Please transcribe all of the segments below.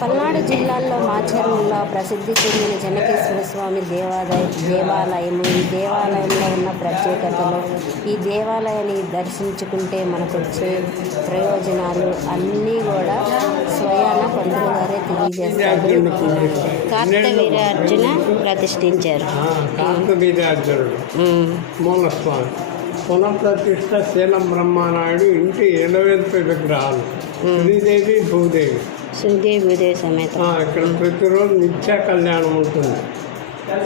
పల్నాడు జిల్లాలో మాచర్లలో ప్రసిద్ధి చెందిన చెన్నకేశ్వర స్వామి దేవాలయ దేవాలయము. ఈ దేవాలయంలో ఉన్న ప్రత్యేకతలు ఈ దేవాలయాన్ని దర్శించుకుంటే మనకు వచ్చే ప్రయోజనాలు అన్నీ కూడా స్వయాన పంతులు గారే తెలియజేస్తారు కార్తవీర అర్జున ప్రతిష్ఠించారు మూలస్వామి. పునఃప్రతిష్ఠ శీలం బ్రహ్మనాయుడు ఇంటి ఎలవేల్పై విగ్రహాలు. శ్రీదేవి భూదేవి. భూదేవి సమేత. ఇక్కడ ప్రతిరోజు నిత్య కళ్యాణం ఉంటుంది.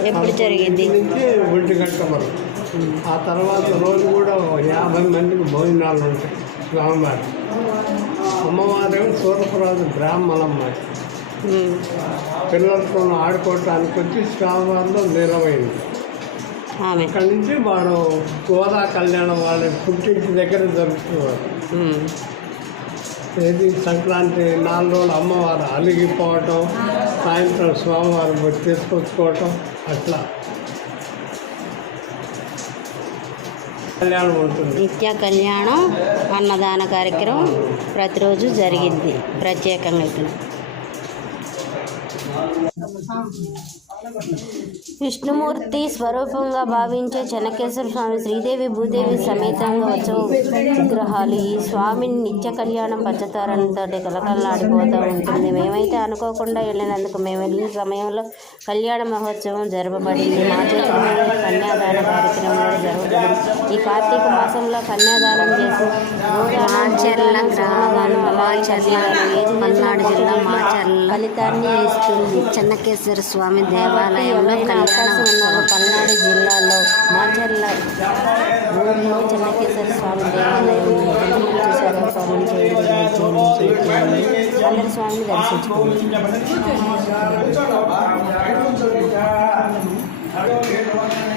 ఎప్పుడు జరిగింది? నుంచి ఒంటి గంట వరకు. ఆ తర్వాత రోజు కూడా యాభై మందికి భోజనాలు ఉంటాయి స్వామివారి అమ్మవారేమో సూరపురాజు బ్రాహ్మణమ్మాయి ఉమ్, పిల్లలతో ఆడుకోవటానికి వచ్చి స్వామివారిలో నిలవైంది. అక్కడి నుంచి వాడు గోదా కళ్యాణం వాళ్ళ పుట్టింటి దగ్గర జరుపుతున్నారు ఏది సంక్రాంతి నాలుగు రోజులు అమ్మవారు అలిగిపోవటం సాయంత్రం స్వామివారి వచ్చి తీసుకొచ్చుకోవటం అట్లా. కళ్యాణం ఉంటుంది. నిత్య కళ్యాణం అన్నదాన కార్యక్రమం ప్రతిరోజు జరిగింది ప్రత్యేకంగా ఇక్కడ విష్ణుమూర్తి స్వరూపంగా భావించే చెన్నకేశ్వర స్వామి శ్రీదేవి భూదేవి సమేతంగా వచ్చే విగ్రహాలు ఈ స్వామిని నిత్య కళ్యాణం పచ్చతోరణంతో కలకలలాడిపోతూ ఉంటుంది. మేమైతే అనుకోకుండా వెళ్ళినందుకు మేము వెళ్ళిన సమయంలో కళ్యాణ మహోత్సవం జరపబడింది. మా చేతుల మీద కన్యాదాన కార్యక్రమం కూడా జరుగుతుంది ఈ కార్తీక మాసంలో కన్యాదానం చేసి గ్రామం మాచర్ల జిల్లా మాచర్ల ఫలితాన్ని ఇస్తుంది చెన్నకేశ్వర స్వామి దేవాలయంలో అవకాశం ఉన్న పల్నాడు జిల్లాలో మాచర్ల ఊరిలో చెన్నకేశ్వర స్వామి దేవాలయంలో స్వామి స్వామిని